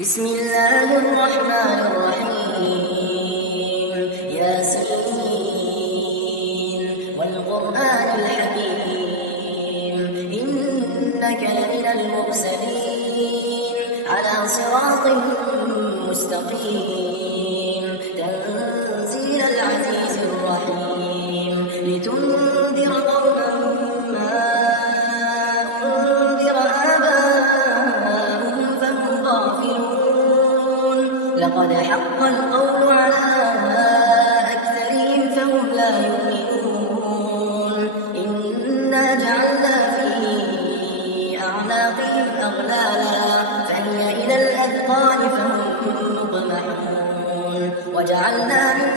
بسم الله الرحمن الرحيم ياسين والقرآن الحكيم إنك لمن المرسلين على صراط مستقيم تنزيل العزيز الرحيم لتنذر قوما ما أنذر آباؤهم فهم غافلون لقد حق القول على أكثرهم فهم لا يؤمنون إنا جعلنا في أعناقهم أغلالا فهي إلى الأذقان فهم مقمحون وجعلنا من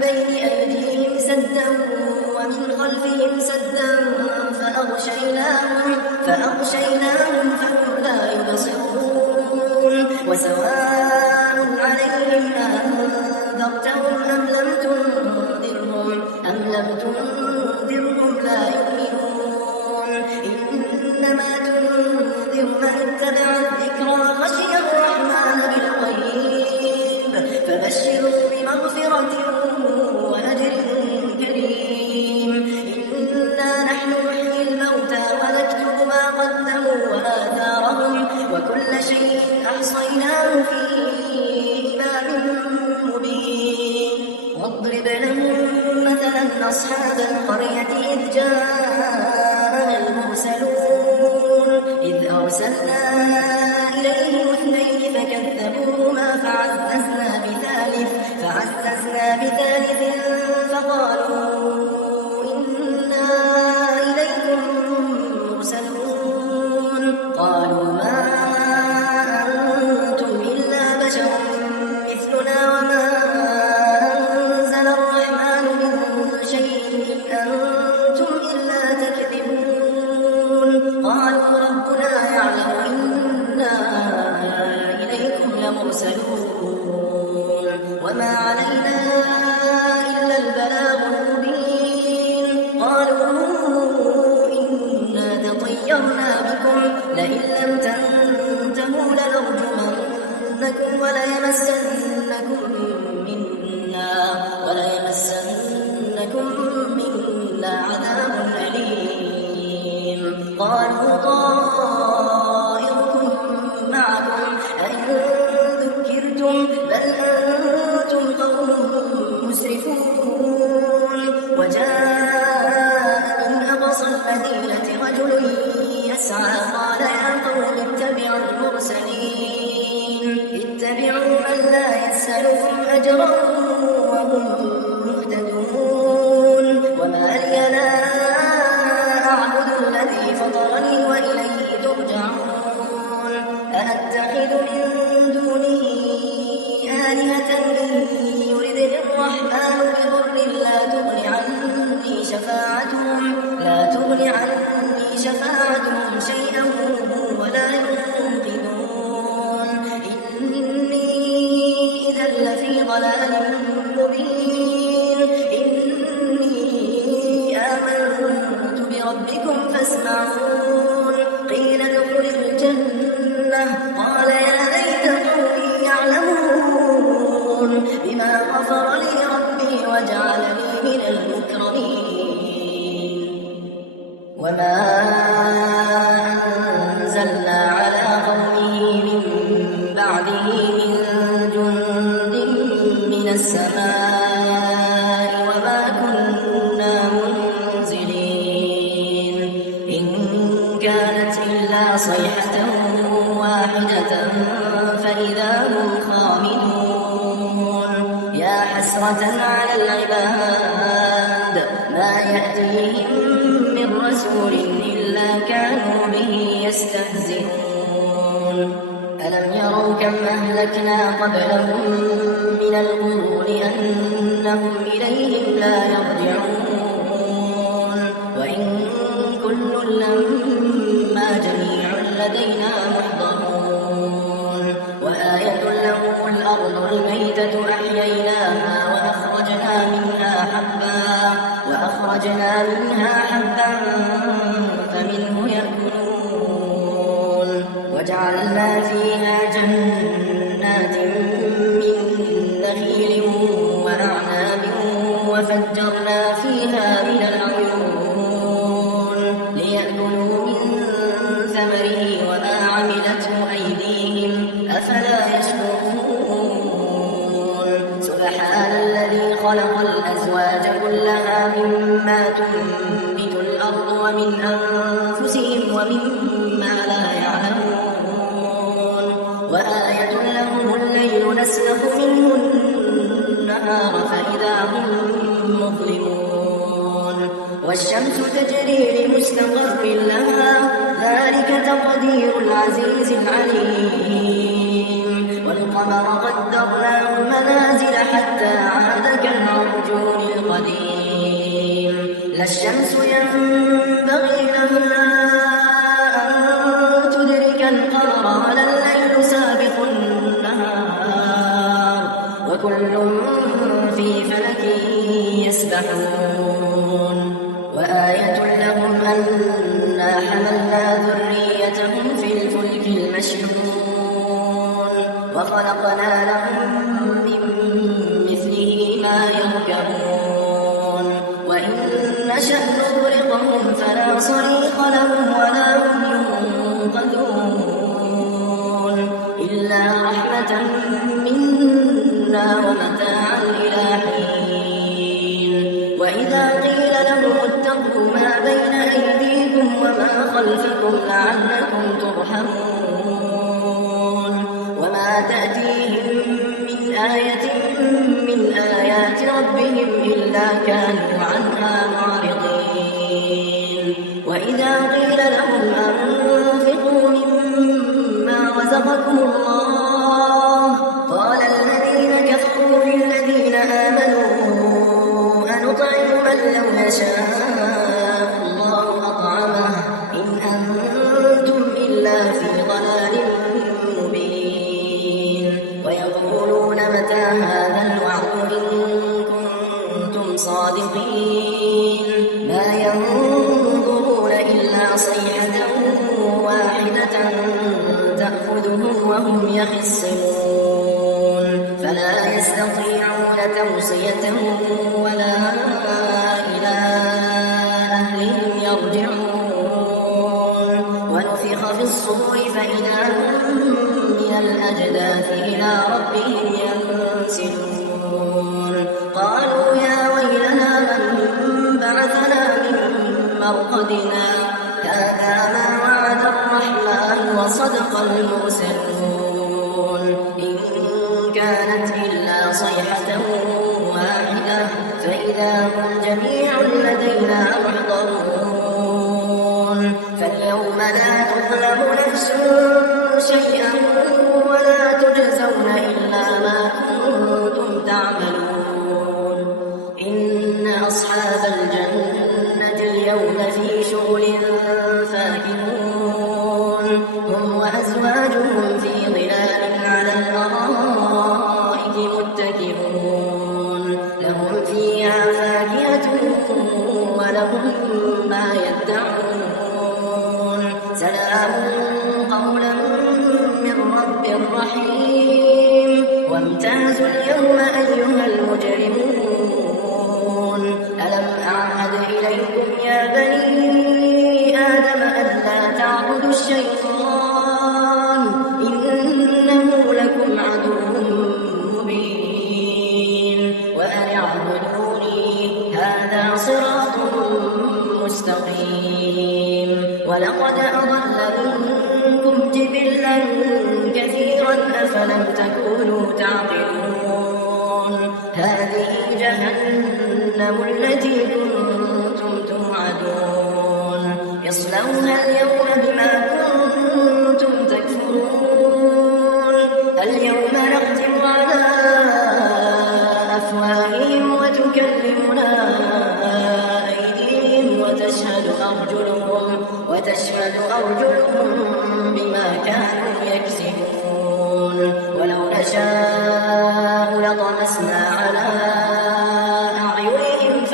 بين أيديهم سدا ومن خلفهم سدا فأغشيناهم فهم لا يبصرون وسواء عليهم أنذرتهم أم لم تنذرهم لا يؤمنون إنما تنذر من اتبع الذكر وخشي الرحمن بالغيب فبشره بمغفرة وأجر كريم إنا نحن نحيي الموتى ونكتب ما قدموا وآثارهم وكل شيء أحصيناه في إمام مبين واضرب لهم مثلا أصحاب القرية إذ جاءها المرسلون إذ أرسلنا إليهم اثنين فكذبوهما فعززنا بثالث فقالوا إنا إليكم مرسلون قالوا ما أنتم إلا بشر مثلنا وما أنزل الرحمن من شيء إن أنتم إلا تكذبون قالوا ربنا يعلم إنا إليكم لمرسلون وما علينا إلا البلاغ المبين قالوا إنا تطيرنا بكم لئن لم تنتهوا لنرجمنكم وليمسنكم منا عذاب أليم قالوا طائركم معكم أئن ذكرتم بل أنتم قوم مسرفون وجاء من أقصى المدينة رجل يسعى قال يا قوم اتبعوا من لا يسألكم أجرا وهم مهتدون وما لي لا أعبد الذي فطرني وإليه ترجعون أأتخذ من دونه آلهة إن يردني الرحمن بضر لا تغن عني شفاعتهم شيئا ولا ينقذون إني إذا لفي ضلال مبين إني آمنت بربكم فاسمعون قيل ادخل الجنة قال يا ليت قومي يعلمون بما غفر لي ربي وجعلني من المكرمين وما أنزلنا على قومه من بعده من جند من السماء وما كنا منزلين إن كانت إلا صيحة واحدة فإذا هم خامدون يا حسرة على العباد ما يأتيهم من رسول إلا كانوا به يستهزئون ألم يروا كم أهلكنا قبلهم من القرون أنهم إليهم لا يرجعون وإن كل لما جميع لدينا محضرون وآية لهم الأرض الميتة أحييناها وأخرجنا منها حبا فمنه يأكلون وجعلنا فيها جنات والشمس تجري لمستقر لها ذلك تقدير العزيز العليم والقمر قدرناه منازل حتى عاد كالعرجون القديم لا الشمس ينبغي لها أن تدرك القمر ولا الليل سابق النهار وكل في فلك يسبحون وآية لهم أنا حملنا ذريتهم في الفلك المشحون وخلقنا لهم من مثله ما يركبون وإن نشأ نغرقهم فلا صريخ لهم ولا هم ينقذون إلا رحمة منا ومتاعا إلى حين وإذا قيل لهم اتقوا ما بين أيديكم وما خلفكم لعلكم ترحمون وما تأتيهم من آية من آيات ربهم إلا كانوا عنها معرضين وإذا قيل لهم أنفقوا مما رزقكم الله قال الذين كفروا للذين آمنوا أنطعم من لو يشاء الله أطعمه إن أنتم إلا في ضلال مبين ويقولون متى هذا الوعد إن كنتم صادقين ما ينظرون إلا صيحة واحدة تأخذهم وهم يخصمون فلا يستطيعون توصية ولا إلى أهلهم يرجعون ونفخ في الصور فإذا هم من الأجداث إلى ربهم ينسلون قالوا يا ويلنا من بعثنا من مرقدنا هذا ما وعد الرحمن وصدق المرسلون إن كانت إلا صيحة واحدة فإذا هم جميع لدينا محضرون فاليوم لا تظلم نفس شيئا ولا تجزون إلا ما كنتم تعملون إن أصحاب الجنة اليوم في شغل فاكهون هم وأزواجهم في ظلال على الأرائك متكئون لهم فيها فاكهة ولهم ما يدعون سلام قولا من رب رحيم وامتازوا اليوم أيها المجرمون ألم أعهد إليكم يا بني آدم ألا تعبدوا الشيطان إنه لكم عدو مبين وأن اعبدوني هذا صراط مستقيم ولقد أضل منكم جبلا كثيرا أفلم تكونوا تعقلون هذه جهنم التي كنتم توعدون يصلونها اليوم بما كنتم تكفرون اليوم نختم على أفواههم وتكلمنا أيديهم وتشهد أرجلهم بما كانوا يكسبون ولو نشاء لطمسنا على أعينهم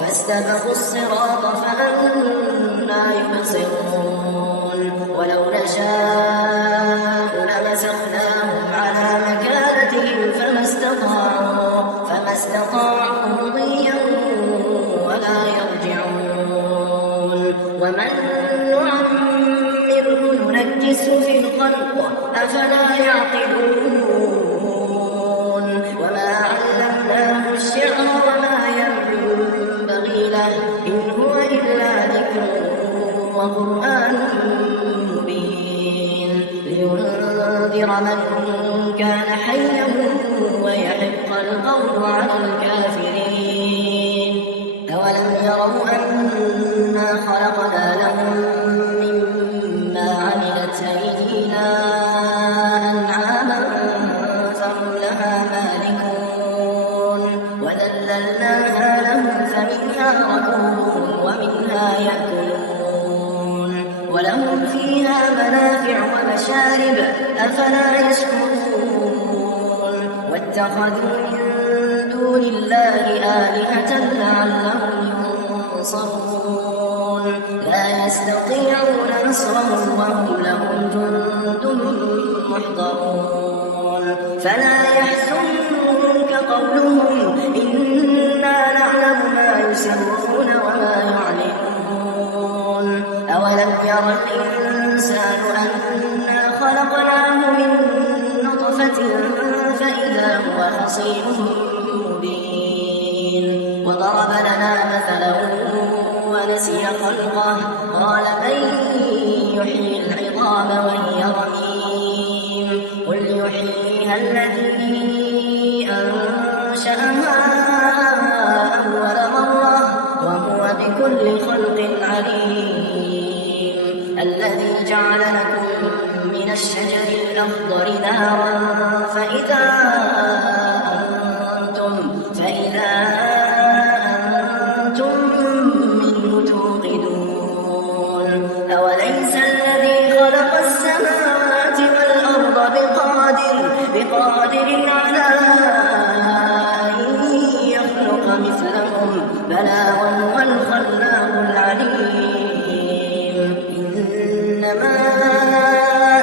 فاستبقوا الصراط فأنى يبصرون ولو نشاء لمسخناهم على مكانتهم فما استطاعوا مضيا ولا يرجعون ومن نعمره ننكسه في الخلق أفلا يعقلون وما علمناه الشعر وما ينبغي له إن هو إلا ذكر وقرآن مبين لينذر من كان حيا ويحق القول على الكافرين والمشارب أفلا يشكرون واتخذوا من دون الله آلهة لعلهم ينصرون لا يستطيعون نصرهم وهم لهم جند محضرون فلا يحزنك قولهم إنا نعلم ما يسرون وما يعلنون أولم ير الإنسان أنا خلقناه من نطفة فإذا هو خصيم مبين وضرب لنا مثلا ونسي خلقه قال من يحيي العظام وهي رميم قل يحييها الذي أنشأها أول مرة وهو بكل خلق عليم الذي جعل لكم من الشجر الأخضر نارا فإذا أنتم منه توقدون أوليس الذي خلق السماوات والأرض بقادر على أن يخلق مثلهم بلى وهو الخلاق العليم إنما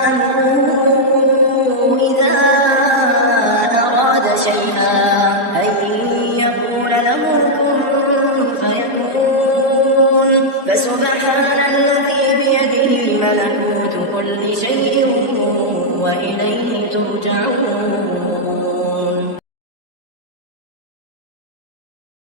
أمره إذا أراد شيئا أن يقول له كن فيكون فسبحان الذي بيده ملكوت كل شيء وإليه ترجعون